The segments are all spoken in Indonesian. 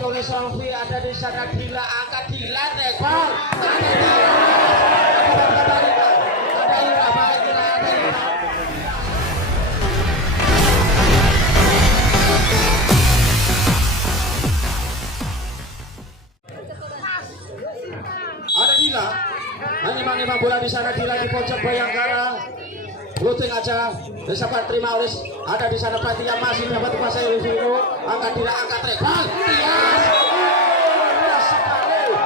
baik oleh Sofi, ada di sana Dila, angkat Dila, tekbal, ada Dila, ada Ira, baik Ira, ada Ira. Ada Dila, hanya bola di sana Dila di pojok Bayangkara. Looting aja, bisa terima oleh ada di sana Fatia masih dapat kuasai Rufino, angkat Dila, angkat tekbal, Tias, sekali,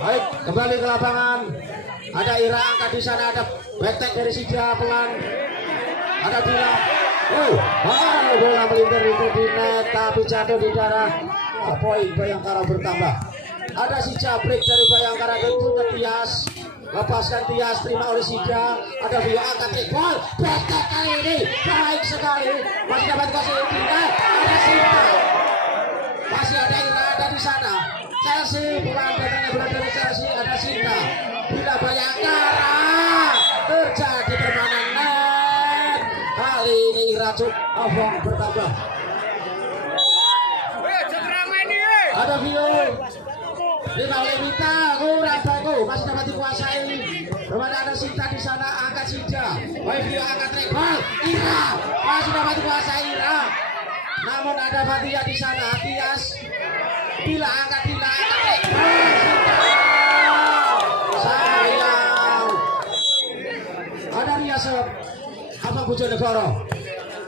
baik, kembali ke lapangan. Ada Ira, angkat di sana, ada backtack dari Sija pelan. Ada Dila. Bola melintir itu di net tapi jatuh di darah. Poin Bayangkara bertambah. Ada Sija break dari Bayangkara itu ke Tias. Lepaskan Tias, terima oleh Sija. Ada Vio, angkat tekbal. Backtack kali ini baik sekali. Masih dapat kasih Dila. Ada Sinta. Masih ada Ira, ada di sana. Chelsea bukan dari Chelsea, ada Sinta. Bila Bayangkara terjadi permainan net. Kali ini Ira Avong bertambah. Ada Vio. Lima oleh Mita, kurang bagus, masih dapat dikuasai. Bermana ada Sinta di sana, angkat Sija. Baik Vio, angkat tekbal. Ira masih dapat dikuasai Ira. Namun ada Fatia di sana, Tias. Bila angkat tekbal. Sayang. Ada Riasep, Abang Bojonegoro.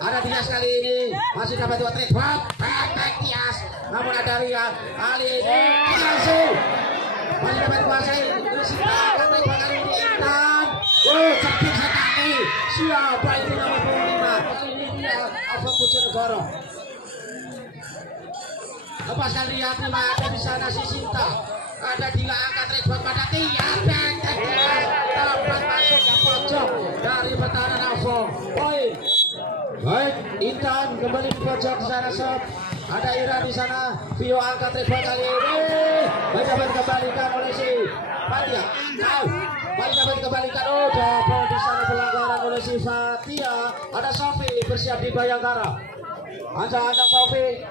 Ada Tias kali ini masih dapat dua tekbal. Back Tias. Namun ada Ria kali ini Chelsea masih dapat kuasai. Sita angkat tekbal kali ini Intan. Cerdik sekali. Siapa itu nomor 25? Ini dia Abang Bojonegoro. Lepaskan lihat lima ada di sana si Sinta. Ada Dila, angkat tekbal pada Tias. Back Tias dapat masuk ke pojok dari pertahanan Avong. Poin. Baik, Intan kembali ke pojok di sana sob. Ada Ira di sana. Vio angkat tekbal kali ini. Baik dapat dikembalikan oleh si Fatia. Baik dapat dikembalikan. Double di sana pelanggaran oleh si Fatia. Ada Sofi bersiap di Bayangkara. Ancang-ancang Sofi.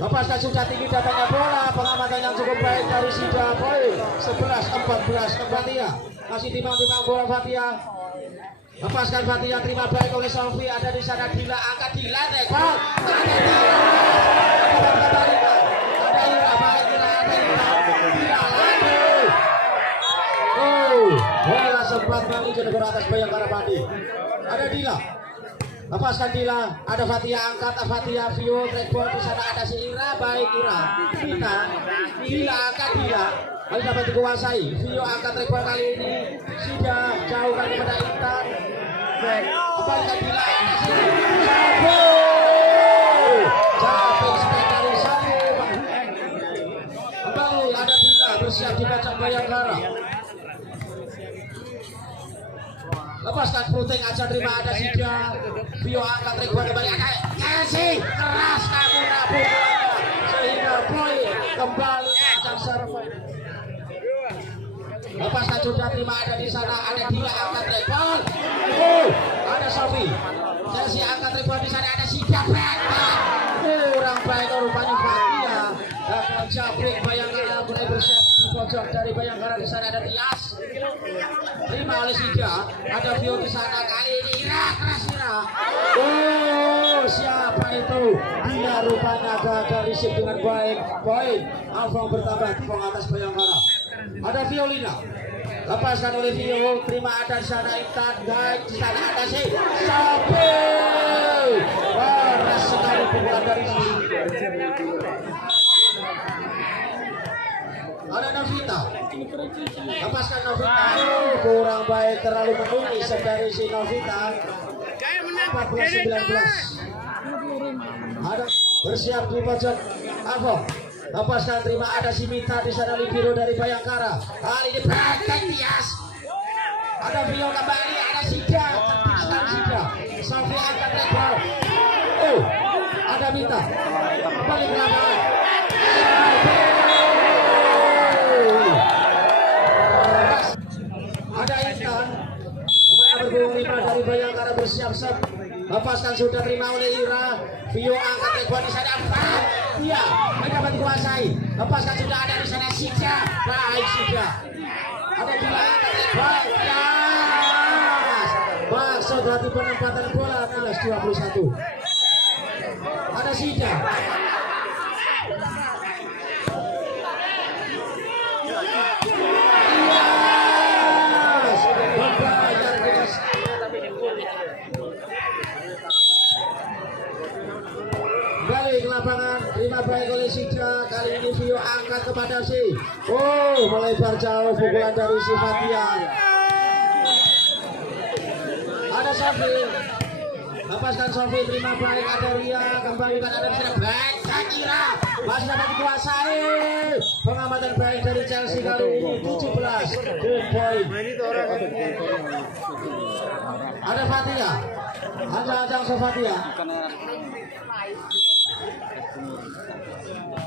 Lepaskan sudah tinggi datangnya bola. Pengamatan yang cukup baik dari Sida. Poin 11-14 ke Fatia. Masih timbang-timbang bola Fatia. Lepaskan Fatia, terima baik oleh Sofi. Ada di sana Dila, angkat Dila, tekbal. Ada Dila. Ada Ira, baik Ira, ada Ira. Dila lagi. Bola sempat menginjak ke atas Bayangkara Padi. Ada Dila. Lepaskan Dila, ada Fatia, angkat Fatia, Vio, tekbal di sana ada si Ira, baik Ira. Vita, Dila, angkat Dila. Kali dapat dikuasai. Vio angkat tekbal kali ini. Sudah jauhkan kepada Intan. Kembalikan Dila. Capek sekali Sari. Kembali ada Dila bersiap di kacang Bayangkara. Lepaskan Pruteng aja, terima ada Sida. Vio angkat tekbal kembali ada Chelsea. Keras kamu Rabu sehingga poin kembali akan serve. Lepaskan sudah, terima ada di sana ada Dila angkat tekbal. Ada Sofi. Chelsea angkat tekbal di sana ada Sida. Kurang baik rupanya Fatia. Dan jabrik Bayangkara mulai bersiap di pojok dari Bayangkara di sana ada Tias. Terima oleh Sida. Ada Vio di sana kali ini Ira, keras Ira. Siapa itu? Dia rupanya gagal risik dengan baik. Poin Avong bertambah di atas Bayangkara. Ada Violina. Lepaskan oleh Vio. Terima ada di sana Intan. Baik di sana ada si Sofi. Keras sekali pukulan dari sini. Ada Novita. Lepaskan Novita. Kurang baik, terlalu menulis dari si Novita. 14-19. Ada bersiap di pojok Avong. Lepaskan, terima ada si Mita di sana libero dari Bayangkara. Kali ini backtack Tias. Ada Vio kembali, ada Sida. Cantik Sida. Sofi angkat tekbal. Ada Mita. Kembali ke lapangan. Ada Intan. berbunyi 5 dari Bayangkara bersiap-siap. Lepaskan sudah terima oleh Ira. Vio angkat rekor di sana. Dia dapat dikuasai. Lepaskan sudah ada di sana Sija. Baik Sija. Ada Dila angkat rekor. Maksud hati penempatan bola 21. Ada Sija. Balik ke lapangan, terima baik oleh Sija. Kali ini Vio angkat kepada si. Oh, melebar jauh pukulan dari si Fatia. Ada Sofi. Lepaskan Sofi, terima baik. Ada Ria, kembalikan ada bisa baik. Sakira masih dapat dikuasai. Pengamatan baik dari Chelsea kali ini 17 good point. Ada Fatia. Ancang-ancang Fatia.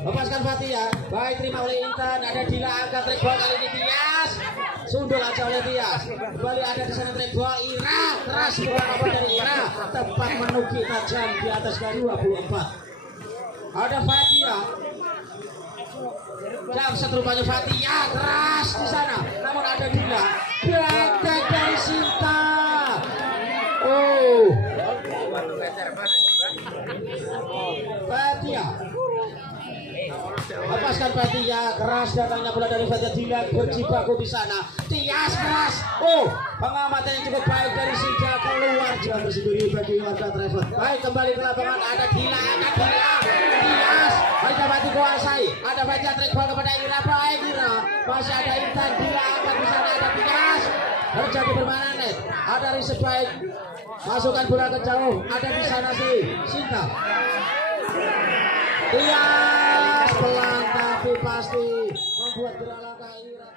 Lepaskan Fatia. Baik, terima oleh Intan. Ada Dila angkat rekor kali ini Tias. Sundul aja oleh Tias. Kembali ada di sana rekor Ira. Keras bola apa dari Ira. Tepat menukik tajam di atas garis 24. Ada Fatia. Jam seterupanya Fatia keras di sana. Namun ada Dila. Berantak dari Sinta. Oh. Fatia. Lepaskan Fatia, keras datangnya bola dari Fatia. Dila berjibaku di sana. Tias keras. Oh, pengamatan yang cukup baik dari Sija, keluar jam bersendiri bagi warga Trevor. Baik, kembali ke lapangan. Ada Dila, ada Dila. Tias, ada Fatia kuasai. Ada Fatia track ball kepada Ira. Baik Ira, masih ada Intan. Dila angkat di sana. Ada Tias. Terjadi permainan net. Ada Riset baik. Masukkan bola ke jauh. Ada di sana si Sinta. Tias pelan tapi pasti membuat gerak langkah Ira.